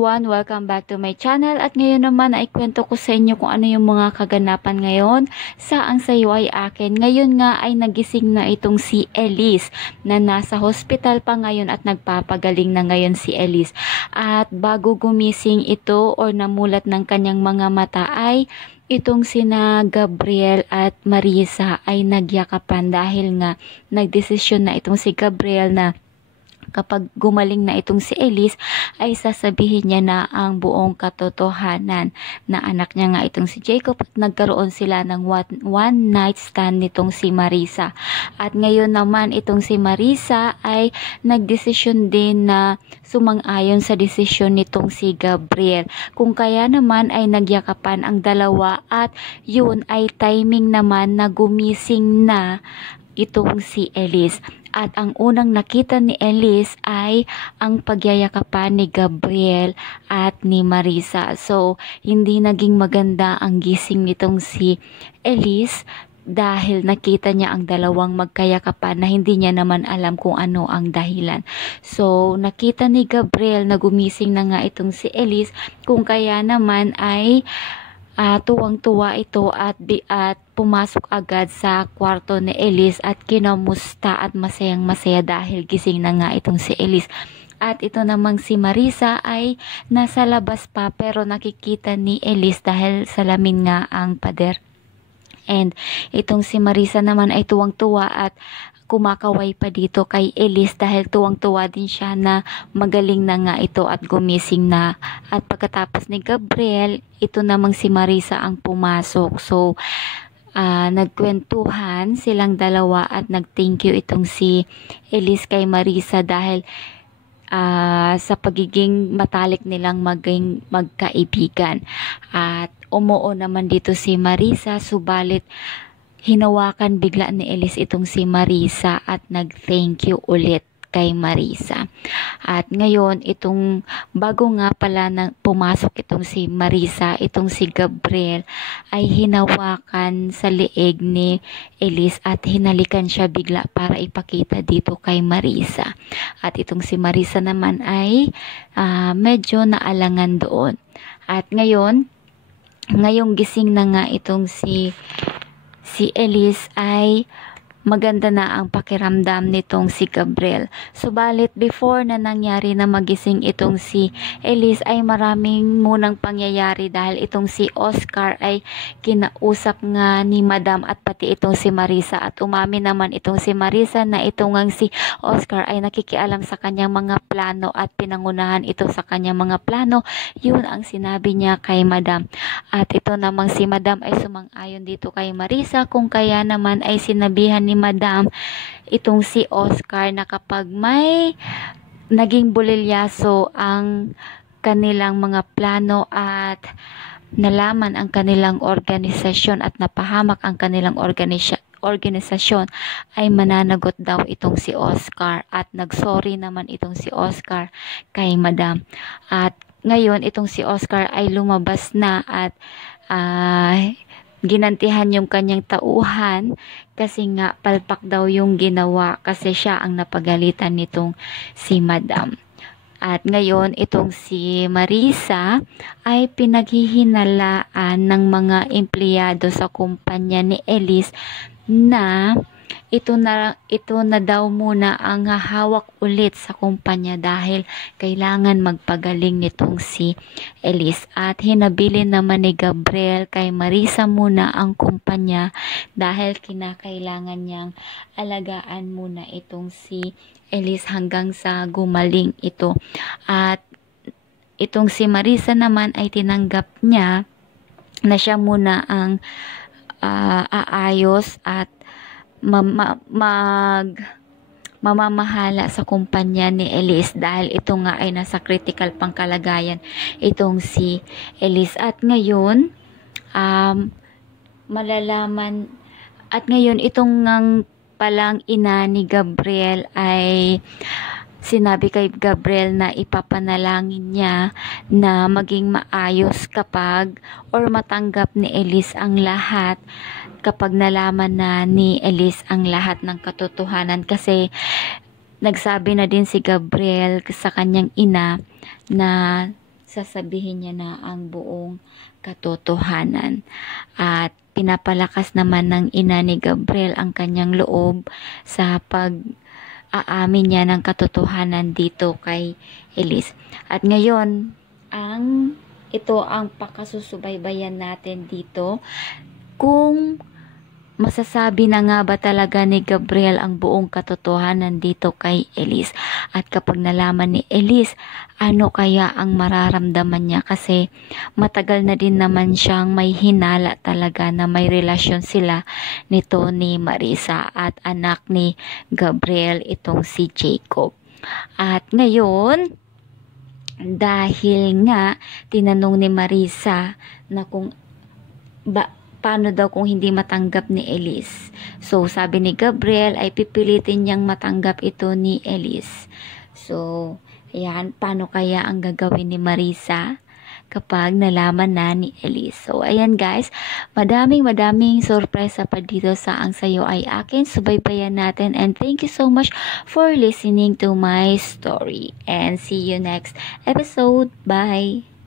everyone! Welcome back to my channel at ngayon naman ay kwento ko sa inyo kung ano yung mga kaganapan ngayon sa Ang Sayo Ay Akin. Ngayon nga ay nagising na itong si Elise na nasa hospital pa ngayon at nagpapagaling na ngayon si Elise. At bago gumising ito or namulat ng kanyang mga mata ay itong sina Gabriel at Marisa ay nagyakapan dahil nga nagdesisyon na itong si Gabriel na kapag gumaling na itong si Elise ay sasabihin niya na ang buong katotohanan na anak niya nga itong si Jacob at nagkaroon sila ng one night stand nitong si Marisa. At ngayon naman itong si Marisa ay nagdesisyon din na sumang-ayon sa desisyon nitong si Gabriel. Kung kaya naman ay nagyakapan ang dalawa at yun ay timing naman na gumising na itong si Elise. At ang unang nakita ni Elise ay ang pagyayakapan ni Gabriel at ni Marisa. So, hindi naging maganda ang gising nitong si Elise dahil nakita niya ang dalawang magkayakapan na hindi niya naman alam kung ano ang dahilan. So, nakita ni Gabriel na gumising na nga itong si Elise, kung kaya naman ay tuwang-tuwa ito at pumasok agad sa kwarto ni Elise at kinamusta at masayang-masaya dahil gising na nga itong si Elise. At ito namang si Marisa ay nasa labas pa pero nakikita ni Elise dahil salamin nga ang pader. And itong si Marisa naman ay tuwang-tuwa at kumakaway pa dito kay Elise dahil tuwang-tuwa din siya na magaling na nga ito at gumising na. At pagkatapos ni Gabriel, ito namang si Marisa ang pumasok. So, nagkwentuhan silang dalawa at nag-thank you itong si Elise kay Marisa dahil sa pagiging matalik nilang maging magkaibigan. At umuo naman dito si Marisa, subalit hinawakan bigla ni Elise itong si Marisa at nag-thank you ulit kay Marisa. At ngayon, itong bago nga pala na pumasok itong si Marisa, itong si Gabriel ay hinawakan sa leeg ni Elise at hinalikan siya bigla para ipakita dito kay Marisa. At itong si Marisa naman ay medyo naalangan doon. At ngayong gising na nga itong si Elise ay maganda na ang pakiramdam nitong si Gabriel. Subalit before na nangyari na magising itong si Elise ay maraming munang pangyayari dahil itong si Oscar ay kinausap nga ni Madam at pati itong si Marisa at umamin naman itong si Marisa na itong si Oscar ay nakikialam sa kanyang mga plano at pinangunahan ito sa kanyang mga plano. Yun ang sinabi niya kay Madam. At ito namang si Madam ay sumang-ayon dito kay Marisa, kung kaya naman ay sinabihan ni Madam itong si Oscar na kapag may naging bulilyaso ang kanilang mga plano at nalaman ang kanilang organisasyon at napahamak ang kanilang organisasyon ay mananagot daw itong si Oscar. At nagsorry naman itong si Oscar kay Madam. At ngayon itong si Oscar ay lumabas na at ginantihan yung kanyang tauhan kasi nga palpak daw yung ginawa kasi siya ang napagalitan nitong si Madam. At ngayon itong si Marisa ay pinaghihinalaan ng mga empleyado sa kumpanya ni Elise na ito na daw muna ang hahawak ulit sa kumpanya dahil kailangan magpagaling nitong si Elise. At hinabili naman ni Gabriel kay Marisa muna ang kumpanya dahil kinakailangan niyang alagaan muna itong si Elise hanggang sa gumaling ito. At itong si Marisa naman ay tinanggap niya na siya muna ang aayos at mamamahala sa kumpanya ni Elise dahil ito nga ay nasa critical pang kalagayan itong si Elise. At ngayon itong palang ina ni Gabriel ay sinabi kay Gabriel na ipapanalangin niya na maging maayos kapag or matanggap ni Elise ang lahat kapag nalaman na ni Elise ang lahat ng katotohanan, kasi nagsabi na din si Gabriel sa kanyang ina na sasabihin niya na ang buong katotohanan. At pinapalakas naman ng ina ni Gabriel ang kanyang loob sa pag-aamin niya ng katotohanan dito kay Elise. At ngayon, ito ang pakasusubaybayan natin dito, kung masasabi na nga ba talaga ni Gabriel ang buong katotohanan dito kay Elise. At kapag nalaman ni Elise, ano kaya ang mararamdaman niya, kasi matagal na din naman siyang may hinala talaga na may relasyon sila nito ni Marisa at anak ni Gabriel itong si Jacob. At ngayon, dahil nga tinanong ni Marisa na kung paano daw kung hindi matanggap ni Elise. So, sabi ni Gabriel ay pipilitin niyang matanggap ito ni Elise. So, ayan, paano kaya ang gagawin ni Marisa kapag nalaman na ni Elise? So, ayan guys, madaming sorpresa pa dito sa Ang Sayo Ay Akin. Subaybayan natin, and thank you so much for listening to my story. And see you next episode. Bye!